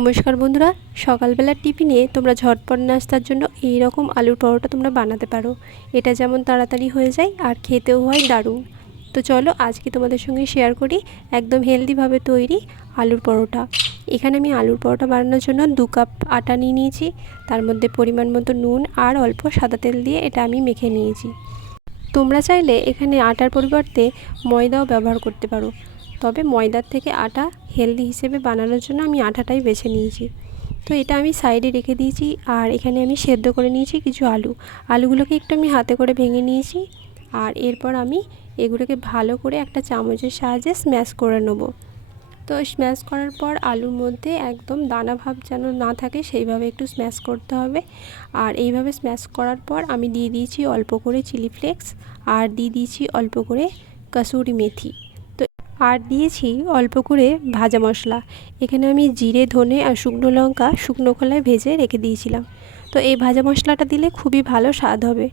নমস্কার বন্ধুরা, সকালবেলার টিফিনে তোমরা ঝটপট নাস্তার জন্য এই রকম আলুর পরোটা তোমরা বানাতে পারো। এটা যেমন তাড়াতাড়ি হয়ে যায় আর খেতেও হয় দারুণ। তো চলো আজকে তোমাদের সঙ্গে শেয়ার করি একদম হেলদিভাবে তৈরি আলুর পরোটা। এখানে আমি আলুর পরোটা বানানোর জন্য 2 কাপ আটা নিয়ে নিয়েছি। তার মধ্যে পরিমাণ মতো নুন আর অল্প সাদা তেল দিয়ে এটা আমি মেখে নিয়েছি। তোমরা চাইলে এখানে আটার পরিবর্তে ময়দাও ব্যবহার করতে পারো, তবে ময়দার থেকে আটা হেলদি হিসেবে বানানোর জন্য আমি আটাটাই বেছে নিয়েছি। তো এটা আমি সাইডে রেখে দিয়েছি। আর এখানে আমি সেদ্ধ করে নিয়েছি কিছু আলুগুলোকে একটু আমি হাতে করে ভেঙে নিয়েছি। আর এরপর আমি এগুলোকে ভালো করে একটা চামচের সাহায্যে স্ম্যাশ করে নেব। তো স্ম্যাশ করার পর আলুর মধ্যে একদম দানা ভাব যেন না থাকে সেইভাবে একটু স্ম্যাশ করতে হবে। আর এইভাবে স্ম্যাশ করার পর আমি দিয়ে দিয়েছি অল্প করে চিলি ফ্লেক্স, আর দিয়ে দিয়েছি অল্প করে কসুরি মেথি, তো আর দিয়েছি অল্প করে ভাজা মশলা। এখানে আমি জিরে, ধনে আর শুকনো লঙ্কা শুকনো খোলায় ভেজে রেখে দিয়েছিলাম। তো এই ভাজা মশলাটা দিলে খুবই ভালো স্বাদ হবে।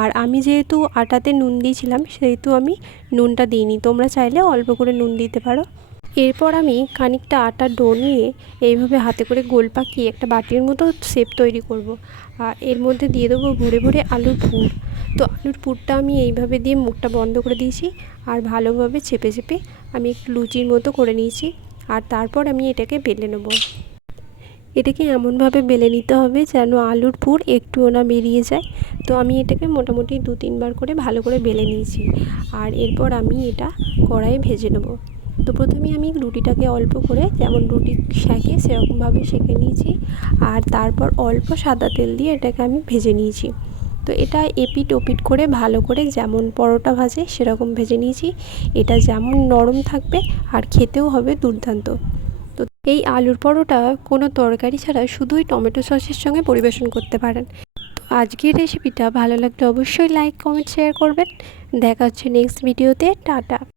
আর আমি যেহেতু আটাতে নুন দিয়েছিলাম সেহেতু আমি নুনটা দিইনি, তোমরা চাইলে অল্প করে নুন দিতে পারো। এরপর আমি খানিকটা আটার ডো নিয়ে এইভাবে হাতে করে গোল পাকিয়ে একটা বাটির মতো শেপ তৈরি করব। আর এর মধ্যে দিয়ে দেবো ভরে ভরে আলুর পুর। তো আলুর পুরটা আমি এইভাবে দিয়ে মুখটা বন্ধ করে দিয়েছি আর ভালোভাবে চেপে চেপে আমি একটু লুচির মতো করে নিয়েছি। আর তারপর আমি এটাকে বেলে নেব। এটাকে এমনভাবে বেলে নিতে হবে যেন আলুর পুর একটুও না বেরিয়ে যায়। তো আমি এটাকে মোটামুটি 2-3 বার করে ভালো করে বেলে নিয়েছি। আর এরপর আমি এটা কড়াইয়ে ভেজে নেব। তো প্রথমে আমি রুটিটাকে অল্প করে যেমন রুটি সেঁকে সেরকমভাবে সেঁকে নিয়েছি। আর তারপর অল্প সাদা তেল দিয়ে এটাকে আমি ভেজে নিয়েছি। তো এটা এপিট ওপিট করে ভালো করে যেমন পরোটা ভাজে সেরকম ভেজে নিয়েছি। এটা যেমন নরম থাকবে আর খেতেও হবে দুর্দান্ত। তো এই আলুর পরোটা কোনো তরকারি ছাড়া শুধুই টমেটো সসের সঙ্গে পরিবেশন করতে পারেন। তো আজকের রেসিপিটা ভালো লাগলে অবশ্যই লাইক, কমেন্ট, শেয়ার করবেন। দেখা হচ্ছে নেক্সট ভিডিওতে। টাটা।